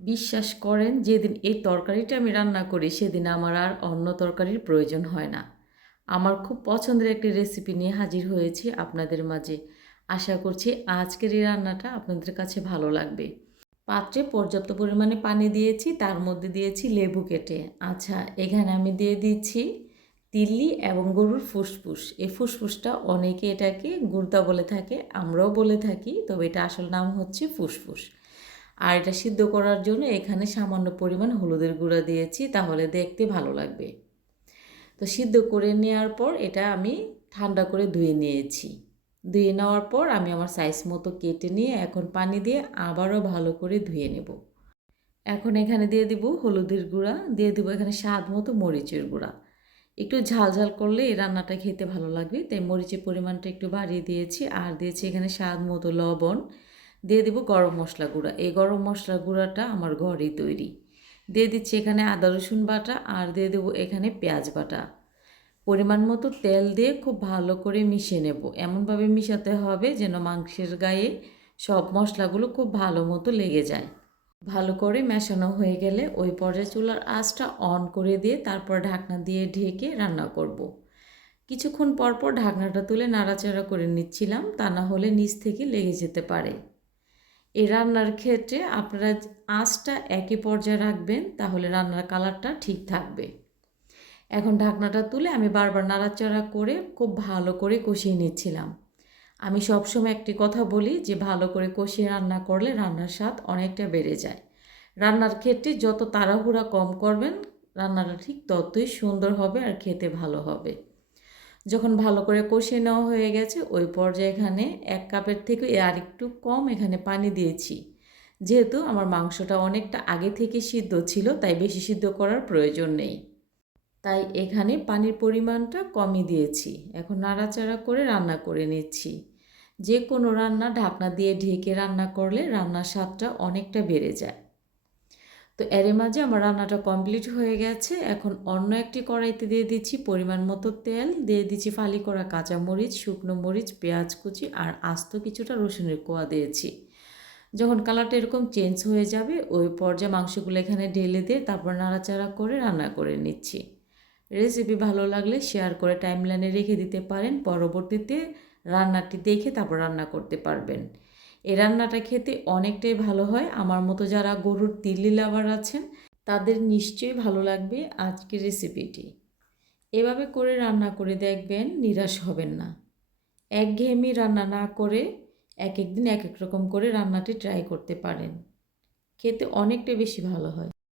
বিশ্বাস করেন যেদিন এই তরকারিটা আমি রান্না করি সেদিন আমার আর অন্য তরকারির প্রয়োজন হয় না। আমার খুব পছন্দের একটি রেসিপি নিয়ে হাজির হয়েছি আপনাদের মাঝে। আশা করছি আজকের এই রান্নাটা আপনাদের কাছে ভালো লাগবে। পাত্রে পর্যাপ্ত পরিমাণে পানি দিয়েছি, তার মধ্যে দিয়েছি লেবু কেটে। আচ্ছা, এখানে আমি দিয়ে দিচ্ছি তিল্লি এবং গরুর ফুসফুস। এই ফুসফুসটা অনেকে এটাকে গুর্দা বলে থাকে, আমরাও বলে থাকি, তবে এটা আসল নাম হচ্ছে ফুসফুস। আর এটা সিদ্ধ করার জন্য এখানে সামান্য পরিমাণ হলুদের গুঁড়া দিয়েছি, তাহলে দেখতে ভালো লাগবে। তো সিদ্ধ করে নেওয়ার পর এটা আমি ঠান্ডা করে ধুয়ে নিয়েছি। ধুয়ে নেওয়ার পর আমি আমার সাইজ মতো কেটে নিয়ে এখন পানি দিয়ে আবারও ভালো করে ধুয়ে নেব। এখন এখানে দিয়ে দিব হলুদের গুঁড়া, দিয়ে দিব এখানে স্বাদ মতো মরিচের গুঁড়া। একটু ঝাল ঝাল করলে এই রান্নাটা খেতে ভালো লাগবে, তাই মরিচের পরিমাণটা একটু বাড়িয়ে দিয়েছি। আর দিয়েছি এখানে স্বাদ মতো লবণ। দিয়ে দিব গরম মশলা গুঁড়া। এই গরম মশলা গুঁড়াটা আমার ঘরেই তৈরি। দিয়ে দিচ্ছি এখানে আদা রসুন বাটা, আর দিয়ে দেবো এখানে পেঁয়াজ বাটা। পরিমাণ মতো তেল দিয়ে খুব ভালো করে মিশিয়ে নেব। এমনভাবে মিশাতে হবে যেন মাংসের গায়ে সব মশলাগুলো খুব ভালো মতো লেগে যায়। ভালো করে মেশানো হয়ে গেলে ওই পর্যায়ে চুলার আঁচটা অন করে দিয়ে তারপর ঢাকনা দিয়ে ঢেকে রান্না করব। কিছুক্ষণ পর পর ঢাকনাটা তুলে নাড়াচাড়া করে নিচ্ছিলাম, তা না হলে নিচ থেকে লেগে যেতে পারে। এই রান্নার ক্ষেত্রে আপনারা আঁচটা একই পর্যায়ে রাখবেন, তাহলে রান্নার কালারটা ঠিক থাকবে। এখন ঢাকনাটা তুলে আমি বারবার নাড়াচাড়া করে খুব ভালো করে কষিয়ে নিচ্ছিলাম। আমি সবসময় একটি কথা বলি যে ভালো করে কষিয়ে রান্না করলে রান্নার স্বাদ অনেকটা বেড়ে যায়। রান্নার ক্ষেত্রে যত তাড়াহুড়া কম করবেন, রান্নাটা ঠিক ততই সুন্দর হবে আর খেতে ভালো হবে। যখন ভালো করে কষিয়ে নেওয়া হয়ে গেছে ওই পর্যায়ে এখানে 1 কাপের থেকে আর একটু কম এখানে পানি দিয়েছি। যেহেতু আমার মাংসটা অনেকটা আগে থেকে সিদ্ধ ছিল, তাই বেশি সিদ্ধ করার প্রয়োজন নেই। তাই এখানে পানির পরিমাণটা কমই দিয়েছি। এখন নাড়াচাড়া করে রান্না করে নিচ্ছি। যে কোনো রান্না ঢাকনা দিয়ে ঢেকে রান্না করলে রান্নার স্বাদটা অনেকটা বেড়ে যায়। তো এর মাঝে আমার রান্নাটা কমপ্লিট হয়ে গেছে। এখন অন্য একটি কড়াইতে দিয়ে দিচ্ছি পরিমাণ মতো তেল, দিয়ে দিচ্ছি ফালি করা কাঁচামরিচ, শুকনো মরিচ, পেঁয়াজ কুচি আর আস্ত কিছুটা রসুনের কোয়া দিয়েছি। যখন কালারটা এরকম চেঞ্জ হয়ে যাবে ওই পর্যায়ে মাংসগুলো এখানে ঢেলে দিয়ে তারপর নাড়াচাড়া করে রান্না করে নিচ্ছি। রেসিপি ভালো লাগলে শেয়ার করে টাইমলাইনে রেখে দিতে পারেন, পরবর্তীতে রান্নাটি দেখে তারপর রান্না করতে পারবেন। এই রান্নাটা খেতে অনেকটাই ভালো হয়। আমার মতো যারা গরুর তিল্লি লাভার আছেন তাদের নিশ্চয়ই ভালো লাগবে আজকের রেসিপিটি। এভাবে করে রান্না করে দেখবেন, নিরাশ হবেন না। একঘেয়েমি রান্না না করে এক এক দিন এক এক রকম করে রান্নাটি ট্রাই করতে পারেন, খেতে অনেকটা বেশি ভালো হয়।